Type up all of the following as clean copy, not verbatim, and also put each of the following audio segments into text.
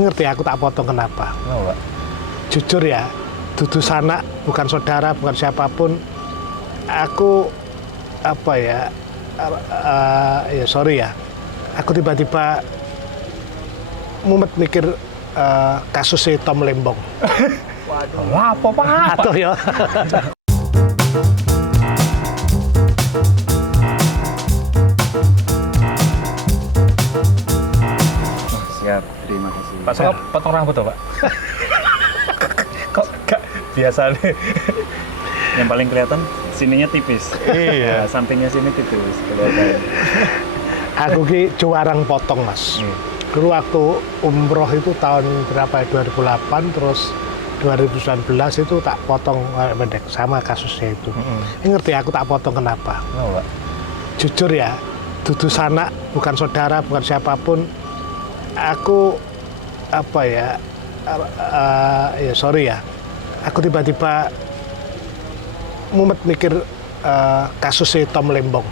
Ngerti aku tak potong kenapa? Pak. Jujur ya, dudu sanak, bukan saudara, bukan siapapun. Aku apa ya? Ya sorry ya. Aku tiba-tiba mumet mikir kasusnya Tom Lembong. Waduh, apa Pak? Atau ya. Siap, terima kasih. Pak, saya potong rambut tuh Pak. Kok gak biasa nih? Yang paling kelihatan sininya tipis. Iya. Nah, sampingnya sini tipis kelihatan. Aku ki juarang potong Mas. Dulu waktu umroh itu tahun berapa ya? 2008 terus 2019 itu tak potong pendek sama kasusnya itu. Ngerti aku tak potong kenapa? Pak. Jujur ya, dudu sanak, bukan saudara, bukan siapapun. Aku apa ya? Ya sorry ya. Aku tiba-tiba mumet mikir kasusnya Tom Lembong.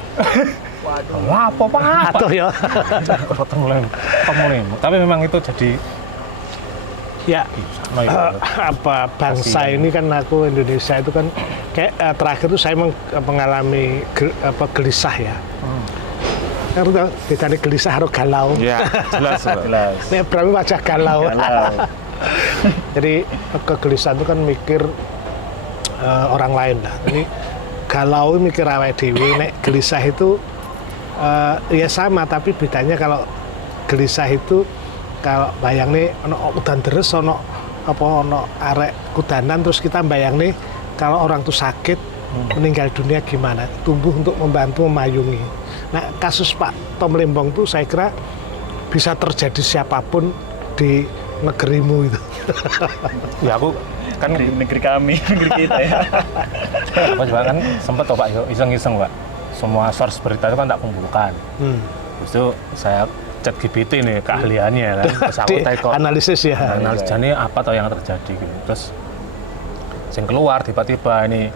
Waduh, apa Pak? Atau ya. Potong lem. Tapi memang itu jadi Ya, sama ya. apa bangsa ini kan aku Indonesia itu kan kayak terakhir itu saya mengalami gelisah ya. Karena bedanya gelisah harus galau. Ya, jelas Pak. Jelas. Ini berarti wajah galau. Galau. Jadi kegelisahan itu kan mikir orang lain lah. Ini galau mikir awake dhewe, nek gelisah itu ya sama tapi bedanya kalau gelisah itu kalau bayang nih ono udan deres ono arek kudanan terus kita bayang nih kalau orang tuh sakit meninggal dunia gimana tumbuh untuk membantu memayungi. Nah kasus Pak Tom Lembong tuh saya kira bisa terjadi siapapun di negerimu itu. Ya aku kan negeri kami, negeri kita ya. Mas kan sempat toh Pak iseng-iseng Pak. Semua source berita itu kan tak kumpulkan. Terus itu saya chat GPT nih keahliannya kan. Terus aku teko analisis ya. Analisis ini apa toh yang terjadi gitu. Terus yang keluar tiba-tiba ini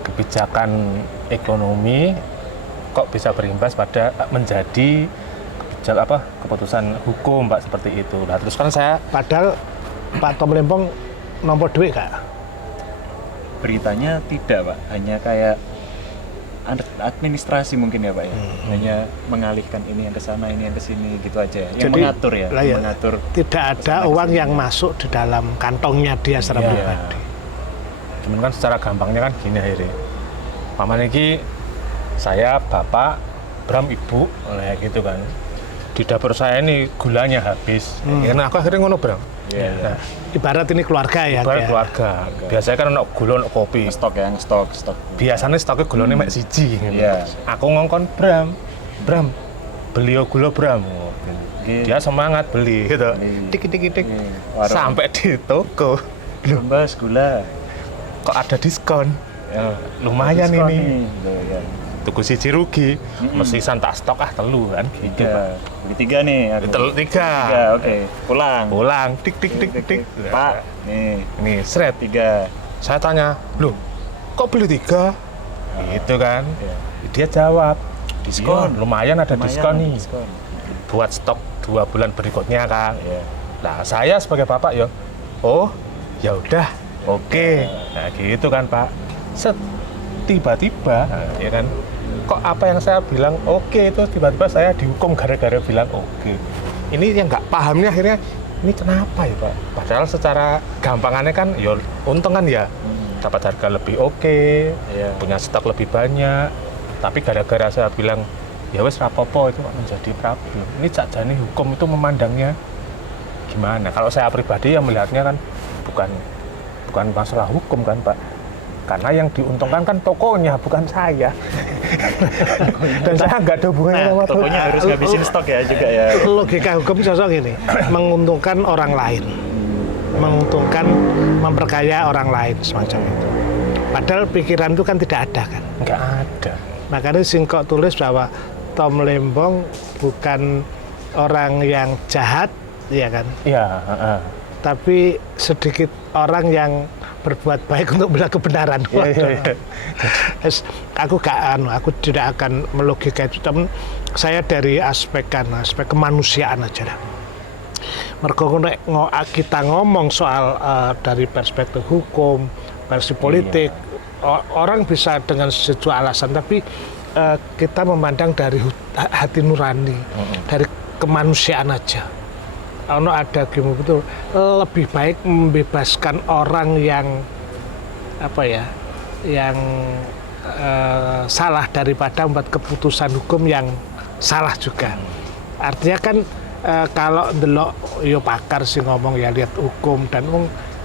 kebijakan ekonomi kok bisa berimbas pada menjadi keputusan hukum Pak seperti itu. Nah terus kan saya padahal Pak Tom Lembong nomor duit Kak? Beritanya tidak Pak, hanya kayak administrasi mungkin ya Pak ya. Hanya mengalihkan ini yang ke sana, ini yang ke sini gitu aja. Yang Jadi, mengatur ya, ya, mengatur. Tidak ada uang yang masuk di dalam kantongnya dia secara pribadi. Cuman kan secara gampangnya kan gini akhirnya. Paman ini saya, bapak, Bram ibu, kayak gitu kan. Di dapur saya ini gulanya habis. Karena aku akhirnya ngono Bram. Yeah. Nah, Ibarat ini keluarga ya. ibarat keluarga. Biasanya kan ono gula, ono kopi. Stok ya, stok. Biasanya stoknya gulanya mek siji. Gitu. Iya. Aku ngongkon Bram, beli gula Bram. Dia semangat beli gitu. Tik. Sampai di toko. Mas gula. Kok ada diskon? Ya, lumayan diskon ini. Loh, ya. Tuku siji rugi, mesti tak stok telu kan gitu. Beli 3 nih aku. Telur 3. Oke. Pulang. Tik. Pak, nih Sret 3. Saya tanya, loh kok beli 3? Gitu kan. Iya. Dia jawab, Diskon. "Iya, lumayan ada diskon nih. Diskon. Buat stok 2 bulan berikutnya Kang." Iya. Nah saya sebagai bapak ya, oh ya udah, oke. Nah gitu kan Pak. Set, tiba-tiba, ya kan, kok apa yang saya bilang oke itu tiba-tiba saya dihukum gara-gara bilang oke. Ini yang nggak paham nih akhirnya, ini kenapa ya Pak? Padahal secara gampangannya kan, ya untung kan ya, dapat harga lebih oke, punya stok lebih banyak. Tapi gara-gara saya bilang, ya wes rapopo itu menjadi problem. Ini sakjane hukum itu memandangnya gimana? Kalau saya pribadi yang melihatnya kan bukan masalah hukum kan Pak. Karena yang diuntungkan kan tokonya, bukan saya. Dan saya nggak ada hubungannya sama Tokonya harus ngabisin stok ya juga ya. Logika hukum sosok ini menguntungkan orang lain, menguntungkan memperkaya orang lain semacam itu. Padahal pikiran itu kan tidak ada kan? Nggak ada. Makanya Singkok tulis bahwa Tom Lembong bukan orang yang jahat, ya kan? Iya. Tapi sedikit orang yang berbuat baik untuk bela kebenaran. Iya. Aku tidak akan melogika itu, teman. Saya dari aspek kemanusiaan aja lah. Mergo nek kita ngomong soal dari perspektif hukum, perspektif politik, orang bisa dengan sejuta alasan, tapi kita memandang dari hati nurani, dari kemanusiaan aja. Ono ada gimana betul, lebih baik membebaskan orang yang yang salah daripada membuat keputusan hukum yang salah juga. Artinya kan kalau ndelok yo pakar sih ngomong ya lihat hukum dan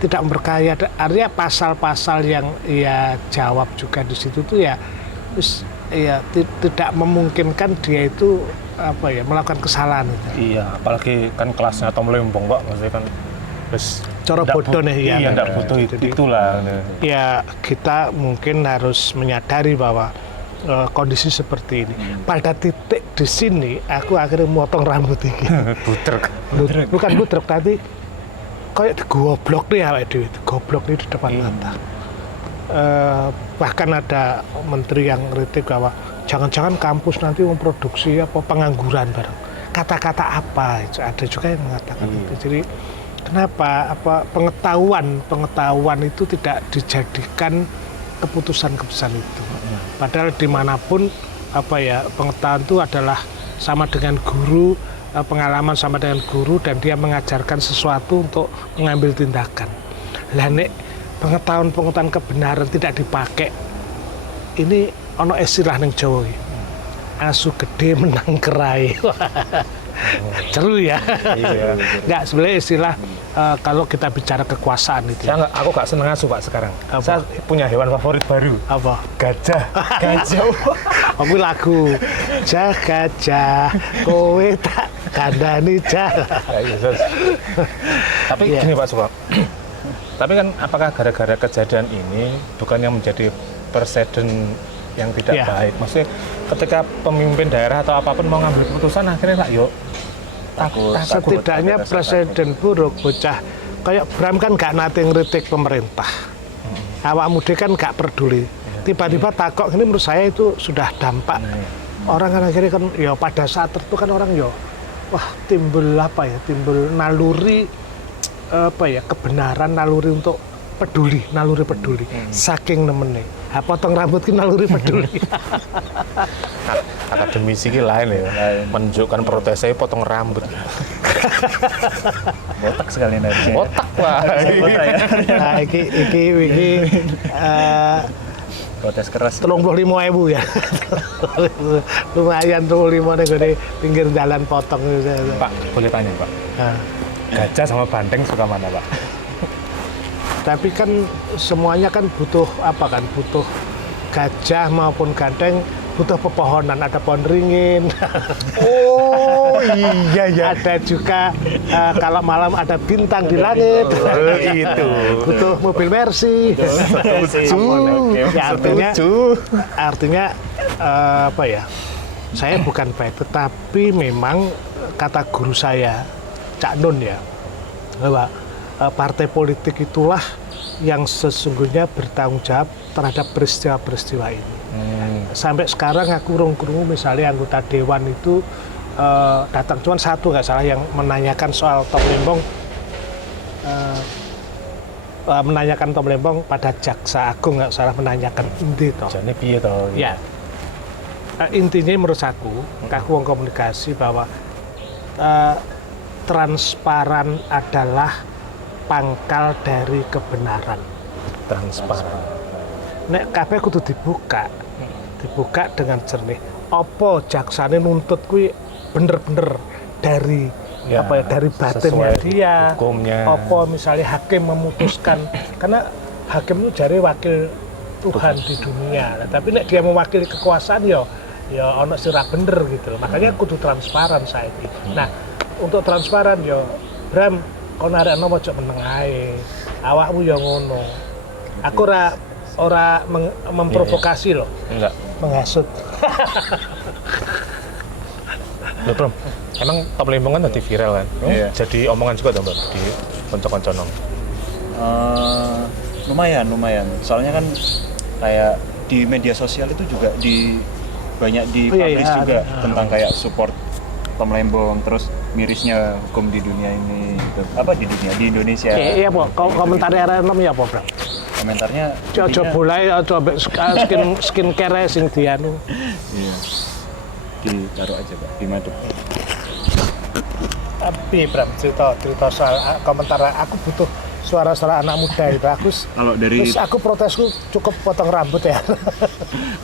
tidak berkaya, artinya pasal-pasal yang ia jawab juga di situ tuh ya tidak memungkinkan dia itu melakukan kesalahan itu. Iya, apalagi kan kelasnya Tom Lembong, Pak, maksudnya kan cara bodoh nih ya. Iya, enggak butuh itulah. Ya kita mungkin harus menyadari bahwa kondisi seperti ini. Pada titik di sini aku akhirnya motong rambut ini. Butrek. Bukan butrek, tapi kayak goblok nih awake dhewe, goblok nih di depan mata. Bahkan ada menteri yang kritik bahwa jangan-jangan kampus nanti memproduksi pengangguran bareng. Kata-kata apa? Ada juga yang mengatakan itu. Jadi kenapa pengetahuan itu tidak dijadikan keputusan itu? Padahal dimanapun pengetahuan itu adalah sama dengan guru, pengalaman sama dengan guru, dan dia mengajarkan sesuatu untuk mengambil tindakan. Lah nek pengetahuan kebenaran tidak dipakai, ini ono istilah ning Jawa iki. Asu gede menang kerai. Seru ya. Iya. Enggak, sebenarnya istilah kalau kita bicara kekuasaan itu. Aku gak seneng asu, Pak, sekarang. Apa? Saya punya hewan favorit baru. Apa? Gajah. Gajah. Aku lagu gajah kowe tak kandhani jah. Tapi gini Pak Suko. Tapi kan apakah gara-gara kejadian ini bukannya menjadi presiden yang tidak baik? Maksudnya ketika pemimpin daerah atau apapun mau ngambil keputusan akhirnya tak yuk setidaknya presiden buruk bocah kayak Bram kan gak nate ngritik pemerintah. Awak muda kan gak peduli. Tiba-tiba takok ini menurut saya itu sudah dampak. Orang kan akhirnya kan ya pada saat itu kan orang timbul naluri kebenaran, naluri untuk naluri peduli. Saking nemene. Potong rambut ki naluri peduli. Akademisi ki lain ya. Menunjukkan protesnya potong rambut. Botak sekali nanti. Botak, Pak. Nah, iki Protes keras. 35.000 ya. Lumayan 35 nih di pinggir jalan potong. Pak, boleh tanya, Pak. Gajah sama banteng suka mana, Pak? Tapi kan semuanya kan butuh butuh gajah maupun gandeng butuh pepohonan, ada pohon ringin. Oh iya ya. Ada juga kalau malam ada bintang di langit. Itu. Butuh mobil Mercy. Ya, artinya saya bukan baik, tetapi memang kata guru saya Cak Nun ya, bahwa partai politik itulah yang sesungguhnya bertanggung jawab terhadap peristiwa-peristiwa ini. Sampai sekarang aku krungu misalnya anggota dewan itu datang cuma satu nggak salah yang menanyakan soal Tom Lembong, menanyakan Tom Lembong pada jaksa agung, nggak salah menanyakan inti toh. Jadi piye toh? Ya. Intinya menurut aku wong komunikasi bahwa transparan adalah pangkal dari kebenaran. Transparan. Nek kabeh kudu dibuka dengan jernih. Apa jaksane nuntut kuwi bener-bener dari dari batinnya dia, hukumnya. Apa misalnya hakim memutuskan, karena hakim itu jare wakil Tuhan di dunia. Nah, tapi nek dia mewakili kekuasaan ya ono sira bener gitu loh. Makanya kudu transparan saiki. Nah, untuk transparan Bram kon arekno pojok meneng ae. Awakmu ya ngono. Aku ora memprovokasi loh. Enggak. Menghasut. Loh, Bro. Emang Tom Lembong kan tadi viral kan? Jadi omongan juga dong, Bro, di konco-konco nong. Lumayan. Soalnya kan kayak di media sosial itu juga banyak dipublish juga tentang kayak support Tom Lembong, terus mirisnya hukum di dunia ini, gitu. Apa di dunia di Indonesia? Iya, po. Komentar arek enom ya apa, Bro? Komentarnya Ojo intinya- boleh, ojo ambek skincare sing dianu. Iya. Ditaruh aja Pak, di madep. Tapi Bram cerita soal komentar aku butuh suara-suara anak muda itu. Kalau dari Terus aku protesku cukup potong rambut ya.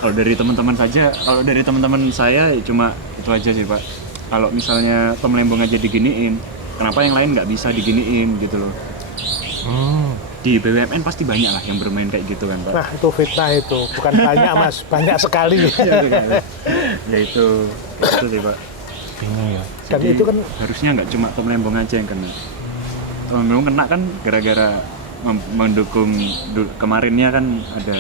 kalau dari teman-teman saja, kalau dari teman-teman saya ya cuma itu aja sih Pak. Kalau misalnya Tom Lembong aja diginiin, kenapa yang lain nggak bisa diginiin gitu loh? Di BUMN pasti banyak lah yang bermain kayak gitu kan Pak. Nah itu fitnah itu, bukan banyak Mas, banyak sekali. Ya itu sih Pak. Bingung ya. Dan Jadi, itu kan harusnya nggak cuma Tom Lembong aja yang kena. Tom Lembong kena kan gara-gara mendukung kemarinnya kan ada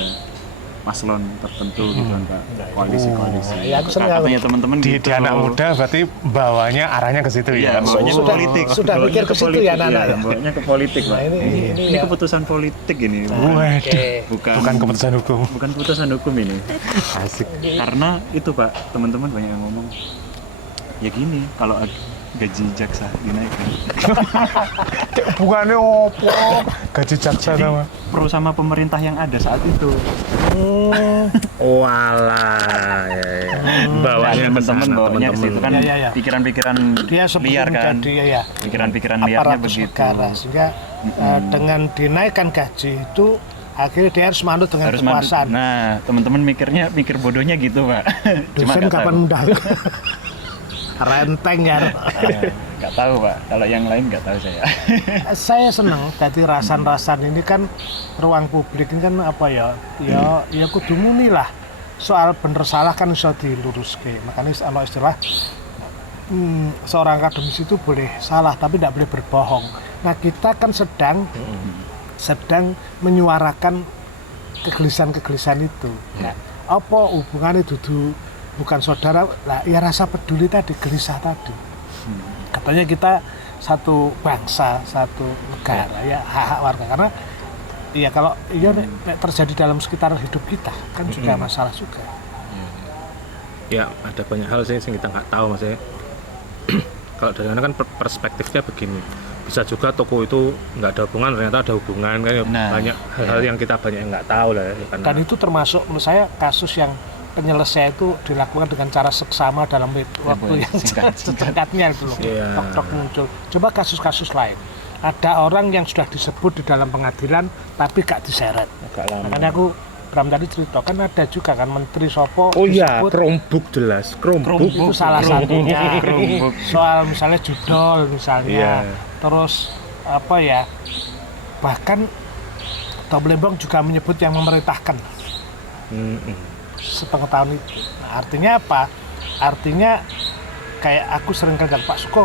paslon tertentu gitu kan Pak, koalisi-koalisi. Ya, aku senang. Katanya teman-teman Di gitu. anak muda berarti bawanya arahnya ke situ Iya, ya. bawanya ke Sudah- politik. sudah Bawanya mikir ke situ ya, anak-anak ya? Bawanya ke politik Pak. Nah, ini Ini ya. keputusan politik ini. Waduh, bukan keputusan hukum. Bukan keputusan hukum ini. Asik. Karena itu Pak, teman-teman banyak yang ngomong ya gini, kalau gaji jaksa dinaikkan. Bukannya opo gaji jaksa Jadi nama. pro sama pemerintah yang ada saat itu. Walah, bawanya ke teman-teman sana, bawanya ke situ kan Ya, ya, ya. pikiran-pikiran dia sebelum liar kan. menjadi ya, Pikiran-pikiran liarnya aparatus begitu. negara sehingga dengan dinaikkan gaji itu akhirnya dia harus manut dengan Harus manut. kekuasaan. Nah, teman-teman mikir bodohnya gitu, Pak. Cuma Dosen nggak kapan tahu. undang? Renteng ya. Nggak tahu, Pak. Kalau yang lain nggak tahu saya. Saya senang jadi rasan-rasan ini kan ruang publik ini kan apa ya kudu muni lah soal bener salah kan bisa diluruskan. Makanya ada istilah seorang akademisi itu boleh salah tapi tidak boleh berbohong. Nah kita kan sedang menyuarakan kegelisahan itu. Nah, apa hubungannya dudu bukan saudara lah ya rasa peduli tadi, gelisah tadi. Katanya kita satu bangsa, satu negara ya hak-hak warga karena iya kalau iya nek terjadi dalam sekitar hidup kita kan juga masalah juga. Ya ada banyak hal sih yang kita nggak tahu mas ya. Kalau dari mana kan perspektifnya begini, bisa juga toko itu nggak ada hubungan, ternyata ada hubungan kan ya. Nah, Banyak hal-hal yang kita banyak yang nggak tahu lah ya, karena Dan itu termasuk menurut saya kasus yang penyelesaian itu dilakukan dengan cara seksama dalam waktu yang singkatnya itu loh. Iya. Tok-tok muncul. Coba kasus-kasus lain. Ada orang yang sudah disebut di dalam pengadilan tapi gak diseret. agak lama. Makanya aku Bram tadi cerita kan ada juga kan Menteri Sopo Oh iya, disebut Chromebook jelas, Chromebook. itu salah satunya. Chromebook. Soal misalnya judol misalnya. Iya. Terus apa ya? Bahkan Tom Lembong juga menyebut yang memerintahkan sepengetahuan itu. Nah, artinya apa? Artinya kayak aku sering kerja Pak Suko.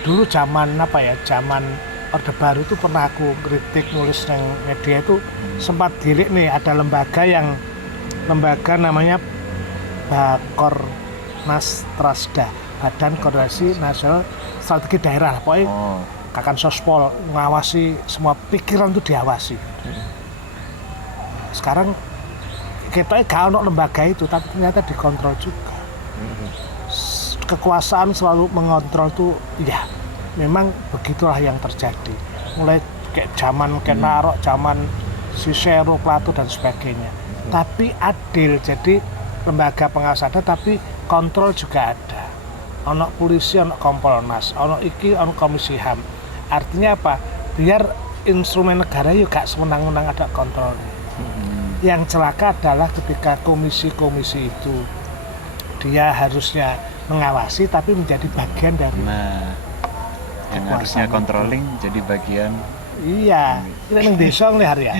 Dulu zaman apa ya? Zaman Orde Baru itu pernah aku kritik nulis yang media itu sempat diri nih ada lembaga namanya Bakornas Trasda, Badan Koordinasi Nasional Strategi Daerah. Pokoknya Oh, Kakan Sospol mengawasi semua pikiran itu diawasi. Sekarang kita gak ono lembaga itu tapi ternyata dikontrol juga. Kekuasaan selalu mengontrol tuh ya memang begitulah yang terjadi. Mulai kayak zaman Kenarok, zaman Cicero, Plato dan sebagainya. Tapi adil, jadi lembaga pengawas ada tapi kontrol juga ada. Ono polisi, ono Kompolnas, ono iki, ono Komisi HAM. Artinya apa? Biar instrumen negara yuk gak semenang-menang ada kontrolnya. Yang celaka adalah ketika komisi-komisi itu dia harusnya mengawasi tapi menjadi bagian dari nah, yang harusnya controlling jadi bagian. iya kita yang desa ngelihat ya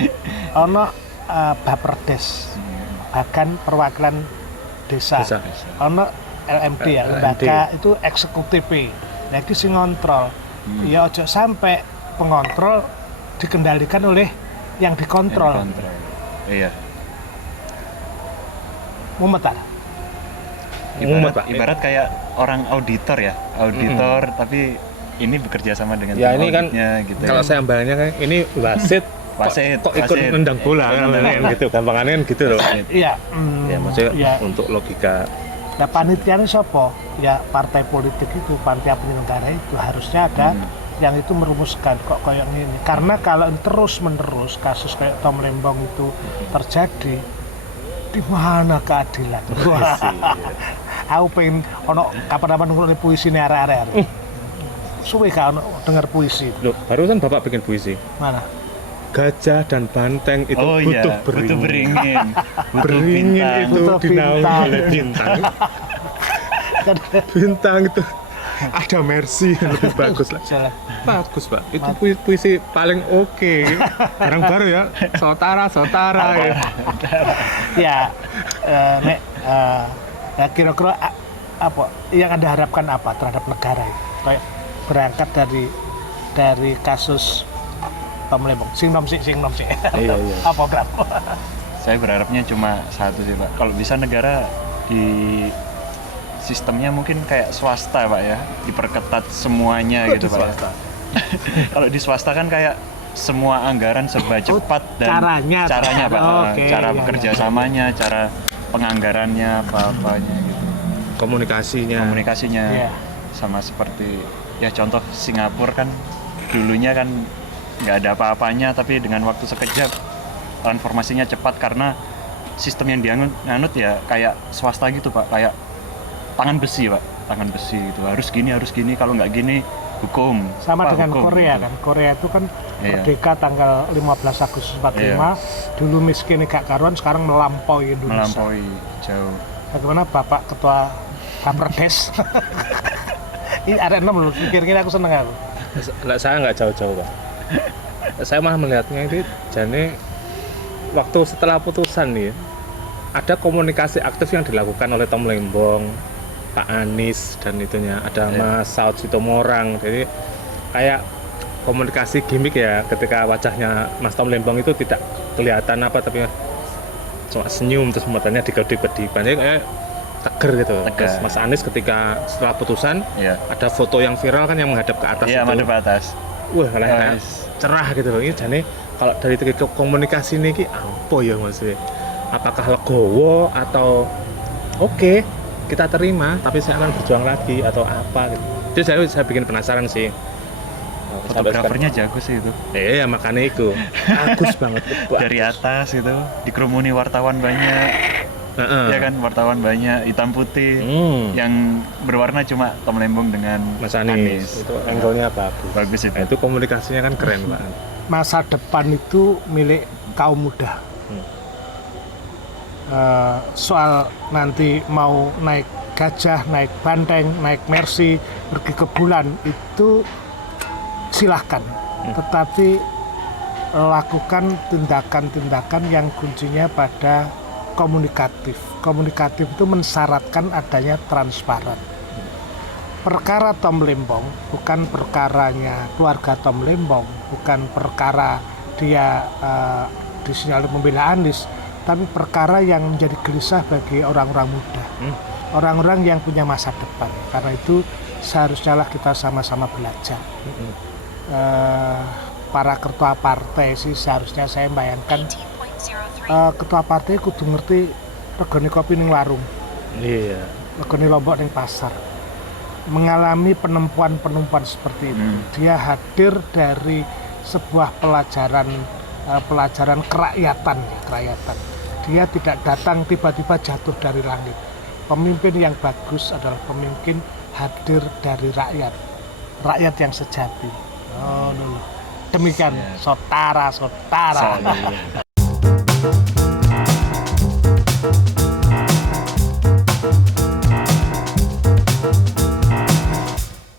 ono Baperdes bahkan perwakilan desa, Desa. ono LMD ya lembaga itu eksekutif lagi sing ngontrol ya ojo sampai pengontrol dikendalikan oleh yang dikontrol. Iya. Mumetar. Mumet, Pak. Ibarat kayak orang auditor ya, tapi ini bekerja sama dengan Ya tim ini kan auditnya, gitu kalau ya. saya bayangnya kan ini wasit, Wasit, kok ikut wasit. nendang bola kan, Nendang kan gitu, gampangannya kan gitu loh. Iya. Ya maksudnya iya. untuk logika Nah panitianya siapa? Ya partai politik itu, panitia penyelenggara itu harusnya ada yang itu merumuskan kok kayak gini. Karena kalau terus menerus kasus kayak Tom Lembong itu terjadi, di mana keadilan? Aku pengen ono kapan-kapan nulis puisi nih arek-arek. Suwe kan dengar puisi. Loh, barusan Bapak bikin puisi. Mana? Gajah dan banteng itu Oh butuh iya, butuh beringin. Butuh beringin bintang. itu Butuh dinaungi bintang. oleh bintang. Bintang itu ada Mercy yang lebih bagus lah. Jalan. Bagus Pak, itu puisi paling oke. Barang baru ya, Sotara ya. Ya, nek ya kira-kira apa yang Anda harapkan apa terhadap negara itu? Kayak berangkat dari kasus Tom Lembong. Sing nom sih. Iya. Apa berapa? Saya berharapnya cuma satu sih Pak. Kalau bisa negara di sistemnya mungkin kayak swasta Pak ya, diperketat semuanya gitu Pak. Swasta. Kalau di swasta kan kayak semua anggaran serba cepat dan caranya Pak. Oke, Cara iya, bekerja iya. samanya, cara penganggarannya, apa-apanya gitu. Komunikasinya. Iya. Sama seperti ya contoh Singapura kan dulunya kan nggak ada apa-apanya, tapi dengan waktu sekejap transformasinya cepat karena sistem yang dianut ya kayak swasta gitu Pak, kayak tangan besi itu harus gini kalau nggak gini hukum. Sama Pak, dengan hukum, Korea gitu. kan. Korea itu kan Iya. merdeka tanggal 15 Agustus 45. Dulu miskin gak karuan, sekarang melampaui Indonesia. Melampaui jauh. Bagaimana Bapak Ketua Kaperdes? Ini ada 6 loh, pikir-pikir aku seneng aku. Saya nggak jauh-jauh Pak. Saya malah melihatnya itu jane waktu setelah putusan nih ada komunikasi aktif yang dilakukan oleh Tom Lembong, Pak Anies dan itunya ada Mas Saud Sitomorang. Jadi kayak komunikasi gimmick ya, ketika wajahnya Mas Tom Lembong itu tidak kelihatan apa tapi cuma senyum terus matanya dikedip-kedip. Kayak teger gitu. Tegar. Terus Mas Anies ketika setelah putusan Iya. ada foto yang viral kan yang menghadap ke atas Iya, itu. madep atas. Wah, kayak Yes. cerah gitu loh. Ini jane kalau dari segi komunikasi ini apa ya maksudnya? Apakah legowo atau oke, kita terima tapi saya akan berjuang lagi atau apa gitu. Jadi saya bikin penasaran sih. Fotografernya jago sih itu. Iya, makanya itu. Bagus banget. Dari atas itu dikerumuni wartawan banyak. Heeh. Ya kan, wartawan banyak hitam putih. Yang berwarna cuma Tom Lembong dengan Mas Anies. Itu angle-nya bagus. Bagus itu. Nah, itu komunikasinya kan keren banget. Masa depan itu milik kaum muda. Soal nanti mau naik gajah, naik banteng, naik Mercy, pergi ke bulan itu silahkan. Tetapi lakukan tindakan-tindakan yang kuncinya pada komunikatif. Komunikatif itu mensyaratkan adanya transparan. Perkara Tom Lembong bukan perkaranya keluarga Tom Lembong, bukan perkara dia disinyalir membela Anies, tapi perkara yang menjadi gelisah bagi orang-orang muda, orang-orang yang punya masa depan. Karena itu seharusnya lah kita sama-sama belajar. Para ketua partai sih seharusnya saya bayangkan ketua partai kudu ngerti regane kopi ning warung, Iya. regane lombok ning pasar. Mengalami penempuan-penempuan seperti itu. Dia hadir dari sebuah pelajaran kerakyatan. Dia tidak datang tiba-tiba jatuh dari langit. Pemimpin yang bagus adalah pemimpin hadir dari rakyat yang sejati. Demikian, Sotara.